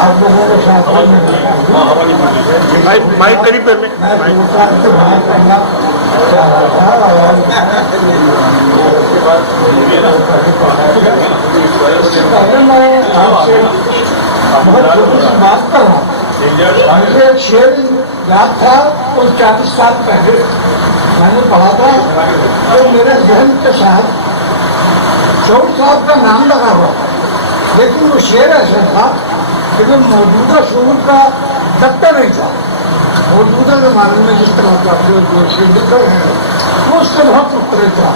آپ لوگوں کے ساتھ مائک قریب کرنے پہلے میں آپ سے بہت چھوٹی سی بات کر رہا ہوں. مجھے ایک شعر یاد تھا وہ 40 سال پہلے میں نے پڑھا تھا تو میرے ذہن کے ساتھ شور صاحب کا نام لگا ہوا تھا، لیکن وہ شعر ایسا تھا کہ جو موجودہ شعور کا دفتر نہیں تھا. موجودہ زمانے میں جس طرح کا جو شعر لکھ رہے ہیں وہ اس سے بہت مختلف تھا،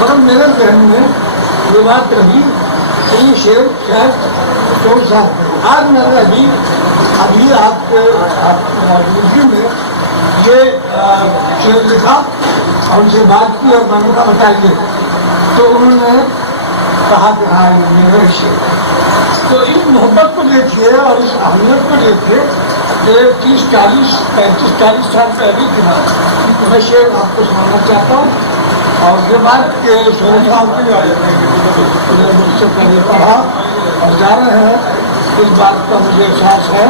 مگر میرے ذہن میں یہ بات رہی کہ یہ شعر شاید شور صاحب آج میں نے ابھی آپ کے موجودگی میں یہ شعر لکھا اور ان سے بات کی اور میں نے کہا بتائیے، تو انہوں نے کہا کہ ہاں یہ میرا شعر ہے. تو اس محبت کو دیکھیے اور اس اہمیت کو دیکھیے کہ 30-40 سال پہلے کی بات میں شعر آپ کو سنانا چاہتا ہوں. اور یہ بات کہ شور صاحب نے مجھ سے پہلے پڑھا اور جا رہے ہیں، اس بات کا مجھے احساس ہے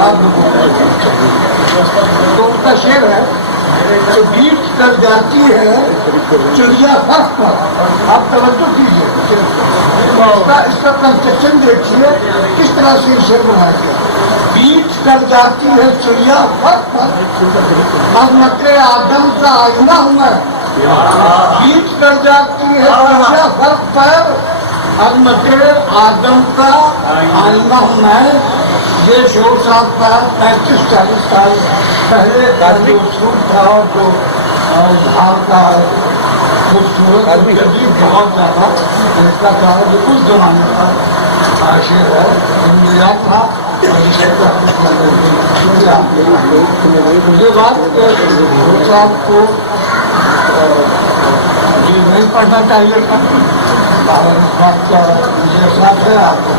آپ لوگوں کو تو ان کا شعر ہے کہ بیٹ کر جاتی ہے چڑیا فرق پر. آپ توجہ کیجیے، اس کا کنسٹرکشن دیکھیے کس طرح سے شعر بنایا گیا. بیٹ کر جاتی ہے چڑیا فرق پر، عظمت آدم کا آئینہ ہوں میں. بیٹ کر جاتی ہے چڑیا فرق پر، عظمت آدم کا آئینہ ہوں میں. یہ شور صاحب کا 35-40 سال پہلے کا جو اصول تھا اور جو اظہار کا خوبصورت بہت زیادہ طریقہ تھا جو اس زمانے کا شعر ہے. مجھے یاد تھا یہ بات شور صاحب کو یہ نہیں پڑھنا چاہیے تھا، اس بات کا مجھے احساس ہے آپ کو.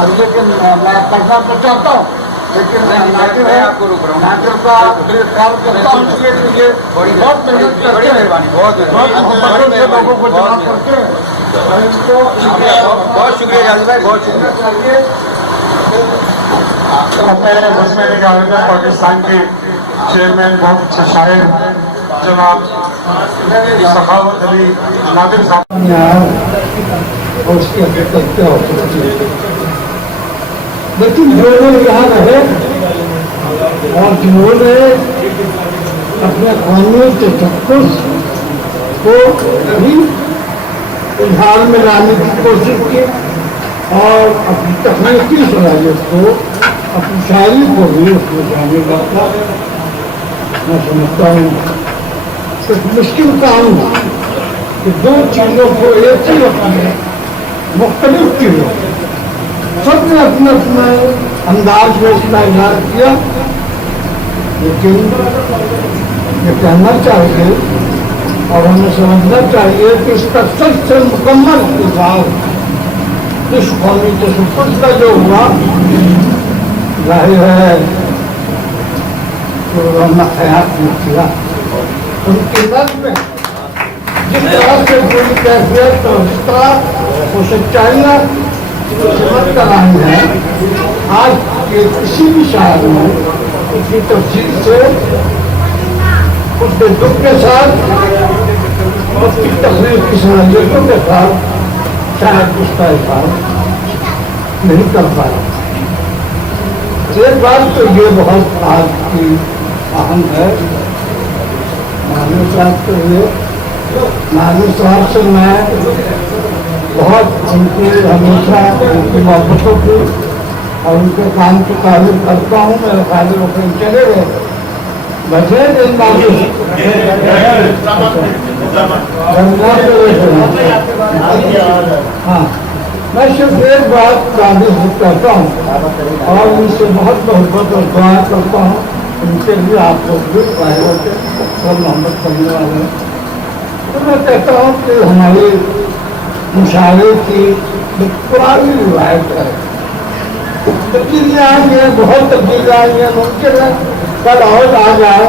اب لیکن میں پڑھنا تو چاہتا ہوں لیکن ناظر ہے ناظر کا خیال کرتا ہوں اس لیے کہ یہ بہت محنت کرتے ہیں، بہت محبت سے لوگوں کو جمع کرتے ہیں اور ان کو بہت شکریہ جاوید بھائی، بہت شکریہ. چاہیے. پاکستان کے چیئرمین بہت اچھے شاعر جناب سخاوت علی نادر صاحب اور اس کی حقیقت کیا ہو سکتی ہے، لیکن جو لوگ یہاں رہے اور جنہوں نے اپنے قانون کے تحفظ کو بھی اظہار میں لانے کی کوشش کی اور اپنی تخلیقی صلاحیت کو، اپنی شاعری کو بھی اس میں جانے کا میں سمجھتا ہوں ایک مشکل کام ہے کہ دو چیزوں کو ایک ہی وقت میں مختلف چیزوں سب نے اپنے اپنے انداز میں اس کا اظہار کیا. لیکن یہ کہنا چاہیے اور ہمیں سمجھنا چاہیے کہ اس کا سب سے مکمل اظہار اس قومی تشدد کا جو ہوا ظاہر ہے مولانا حیات نے کیا. ان کی نظم میں جس طرح سے پوری کیفیت اور جس طرح وہ سچائیاں سمجھ کر آئی ہیں، آج کے کسی بھی شاعر میں اس کی تفصیل سے اس کے دکھ کے ساتھ اس کی تخلیق کی صلاحیتوں کے ساتھ شاید اس کا اظہار نہیں کر پایا. ایک بات تو یہ بہت آج کی اہم ہے، ناظر صاحب کے لیے. ناظر صاحب سے میں بہت ان کی ہمیشہ ان کی محبتوں کی اور ان کے کام کی تعریف کرتا ہوں. میرے خیال میں کہیں چلے گئے بچے دن ہاں میں صرف ایک بات ناظر سے کہتا ہوں اور ان سے بہت محبت اور دعا کرتا ہوں. ان کے لیے آپ لوگ بھی ظاہر ہوتے اور محبت کرنے والے ہیں. تو میں کہتا ہوں کہ ہماری مشاعرے کی ایک پرانی روایت ہے. تبدیلیاں آئی ہیں، بہت تبدیلیاں آئی ہیں، ممکن ہے کل اور آ جائے،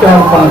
4-5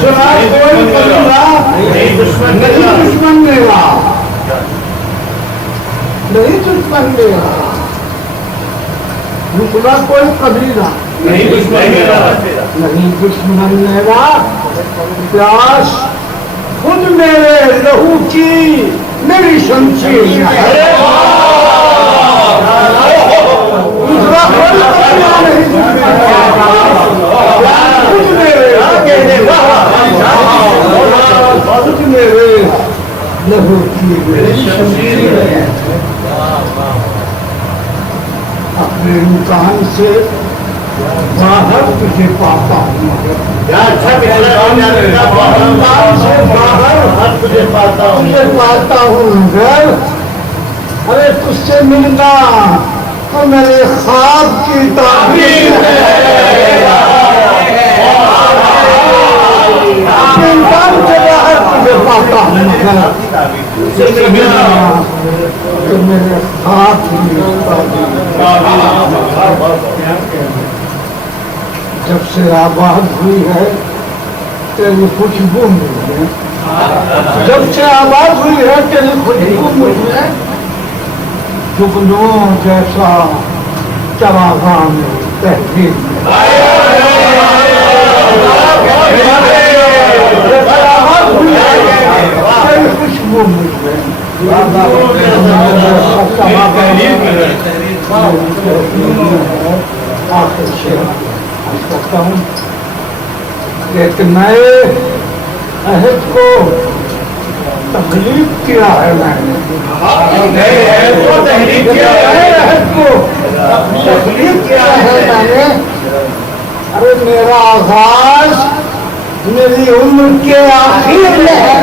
سنا کوئی قبیلہ نہیں دشمن میرا، نہیں دشمن میرا، نکلا کوئی قبیلہ نہیں دشمن میرا، پیاس خود میرے لہو کی میری شمشیر ہے، دوسرا کوئی قبیلہ نہیں خود میرے لہو کی میری شمشیر ہے، اپنے امکان سے باہر تجھے پاتا ہوں، تجھے پاتا ہوں مگر ارے تجھ سے ملنا تو میرے خواب کی تعبیر ہے، اپنے امکان سے باہر تجھے پاتا ہوں مگر تجھ سے ملنا تو میرے خواب کی تعبیر، جب سے آباد ہوئی ہے تیری خوشبو ملی ہے، جب سے آباد ہوئی ہے تیری خوشبو ملی ہے، جگنوں جیسا چراغاں میں تحریر تیری خوشبو ملی ہے، آخر شعر کرتا ہوں، ایک نئے عہد کو تخلیق کیا ہے میں نے، نئے عہد کو تخلیق کیا ہے میں نے، ارے میرا آغاز میری عمر کے آخر میں ہے،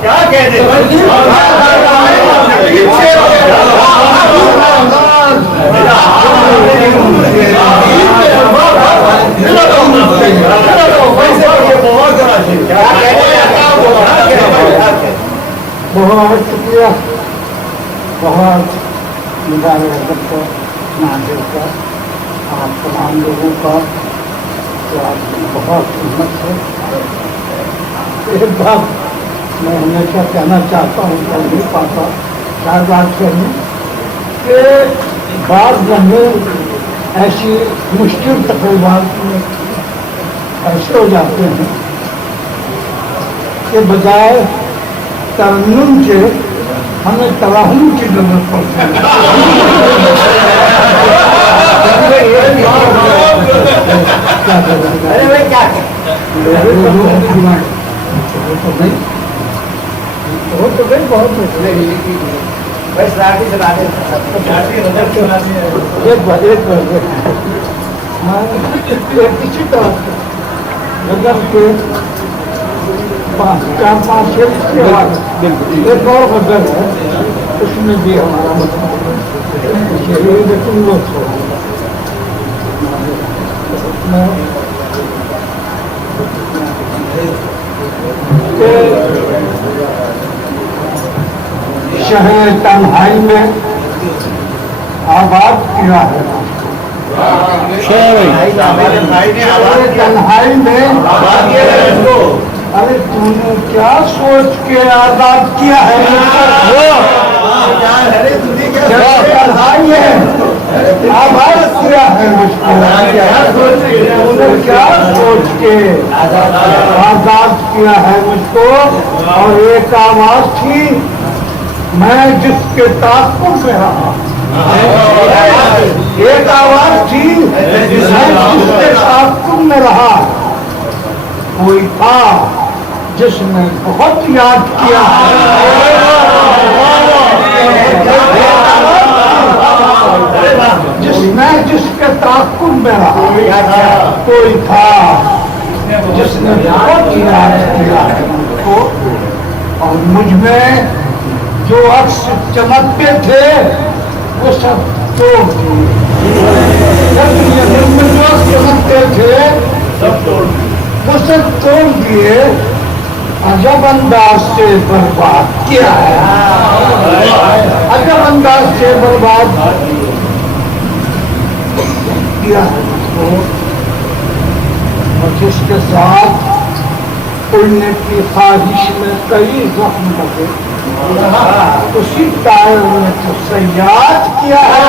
کیا کہتے ہیں بہت شکریہ، بہت مدار ادب کا ناظر کا آپ تمام لوگوں کا، تو آپ کی بہت ہمت ہے۔ ایک بات میں ہمیشہ کہنا چاہتا ہوں، کہہ نہیں پاتا، چار بات کہوں کہ بعض لمحے ایسی مشکل تقریبات میں ایسے ہو جاتے ہیں کہ بجائے ترنم کے ہمیں ترحم کی ضرورت پڑتی ہے۔ کسی طرح نظر کے چار پانچ شیخ کے بعد ایک اور غزل ہے، اس میں بھی ہمارا مطلب تم لوگ شہر تنہائی میں آباد کیا ہے، تنہائی میں ارے تم نے کیا سوچ کے آزاد کیا ہے، تنہائی میں آباد کیا ہے مجھ کو، تم نے کیا سوچ کے آزاد کیا ہے مجھ کو، اور ایک آواز تھی میں جس کے تعاقب میں رہا، ایک آواز تھی میں جس کے تعاقب میں رہا، کوئی تھا جس نے بہت یاد کیا، جس کے تعاقب میں رہا، کوئی تھا جس نے بہت یاد کیا کو، اور مجھ میں جو عکس چمکتے تھے وہ سب توڑ دیے، جو عکس چمکتے تھے سب توڑ دیے، اسے توڑ دیے عجب انداز سے برباد کیا ہے عجب انداز سے برباد کیا ہے اور جس کے ساتھ اڑنے کی خواہش میں کئی زخم لگے اسی ٹائر نے تو سیاد کیا ہے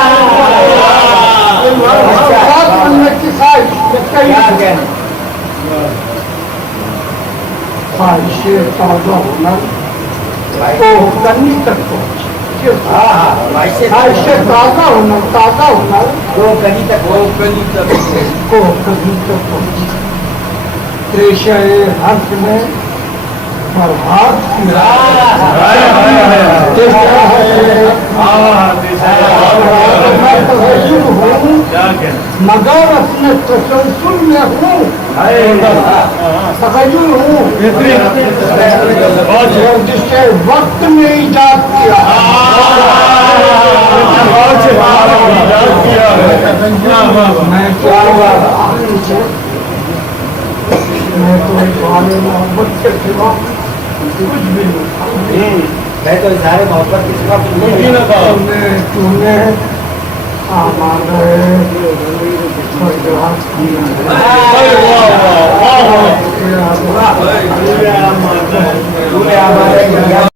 اڑنے کی خواہش میں کئی خواہش تازہ ہونا تو کنی تک پہنچے خواہش تازہ ہونا وہ کنی تک پہنچے ریشہ حق میں برباد کیا مگر اپنے تسلسل میں ہوں تغیر ہوں جسے وقت میں ایجاد کیا میں کیا میں تو ایک والے محبت کے سوا کچھ بھی نہیں میں تو اظہار محبت کے سوا کچھ بھی نہ تھا تو نے ہمارے